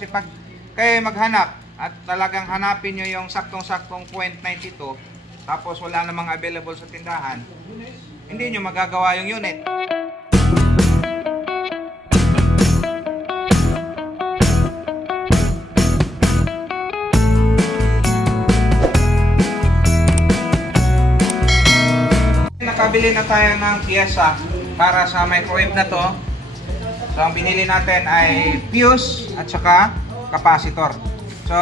Kasi pag kayo maghanap at talagang hanapin nyo yung saktong-saktong 0.92 tapos wala namang available sa tindahan, hindi nyo magagawa yung unit. Nakabili na tayo ng piyesa para sa microwave na to. So ang binili natin ay fuse at saka capacitor. So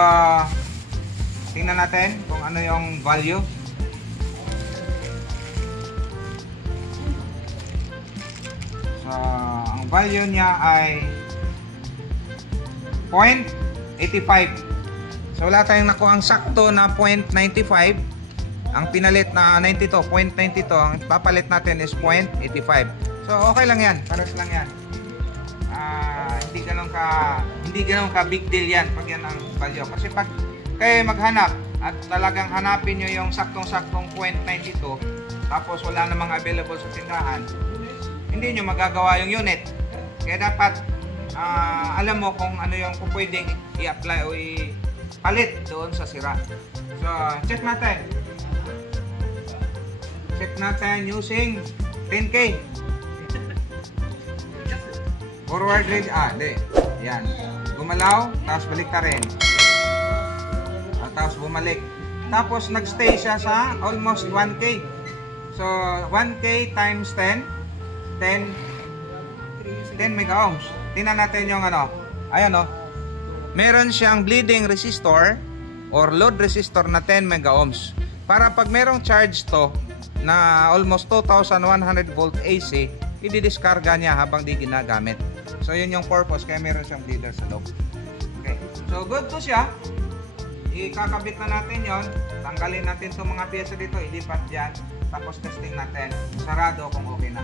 tingnan natin kung ano yung value. So ang value niya ay 0.85. So wala tayong nakuha ang sakto na 0.95. Ang pinalit na 0.92, ang papalit natin is 0.85. So okay lang yan, pares lang yan. Hindi ganun ka big deal yan pag yan ang value. Kasi pag kayo maghanap at talagang hanapin nyo yung saktong-saktong 0.92 tapos wala namang available sa tindahan, hindi nyo magagawa yung unit. Kaya dapat alam mo kung ano yung pwedeng i-apply o i-palit doon sa sira. So check natin. Check natin using 10K. Forward ready. Hindi. Yan. Gumalaw, tapos balik ka rin. Tapos bumalik. Tapos nagstay siya sa almost 1K. So, 1K times 10. 10 mega ohms. Tingnan natin yung ano. Ayan o. Meron siyang bleeding resistor or load resistor na 10 mega ohms. Para pag merong charge to na almost 2,100 volt AC, i-discarga niya habang di ginagamit. So yun yung purpose kaya meron siyang bleeder sa loob. Okay. So good to siya. Ikakabit na natin yon. Tanggalin natin itong mga pyesa dito, ilipat dyan. Tapos testing natin. Sarado kung okay na.